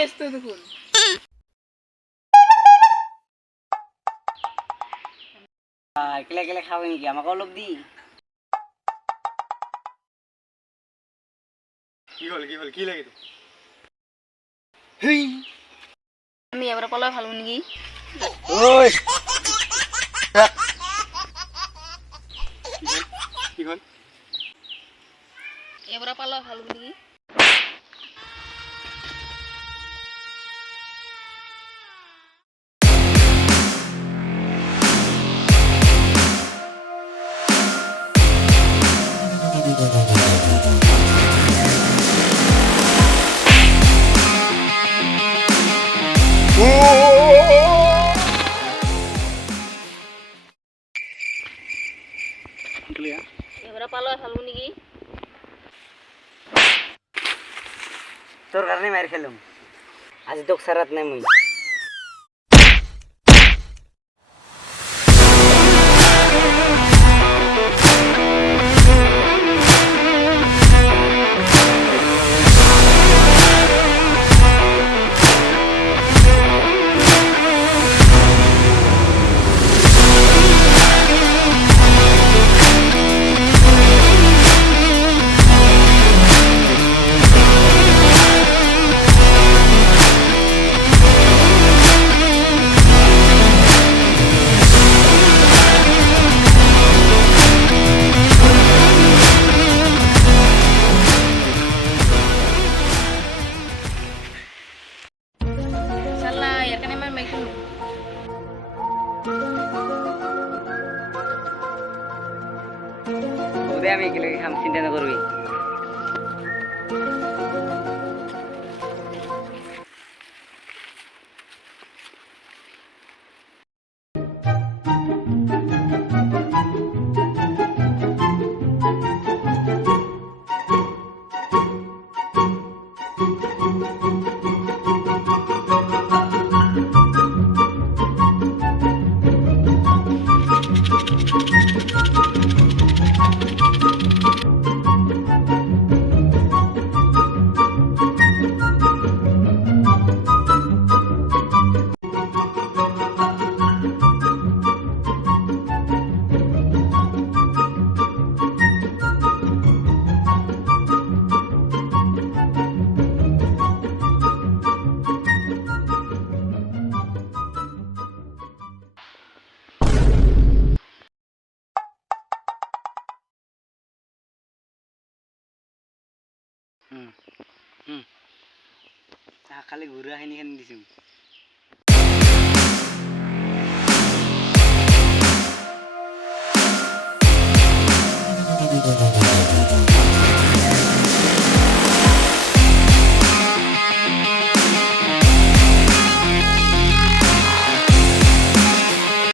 ব্যস্ত দেখুন কেলে কেলে খাবে নাকি আমাকে অলপ দি কি লাগে তো হেই আমি এবারে পালা ভালো নাকি ওই কি হল এবারে পালা ভালো নাকি এবারে পালা ভালো নাকি তোর কারণে মার খেলাম আজ তোক সারাত নাই মুই শালা এখানে আমার মেকুন উদয় আমি একে খাম চিন্তা না করবি খালি ঘুরে আহিনি খানি দিছো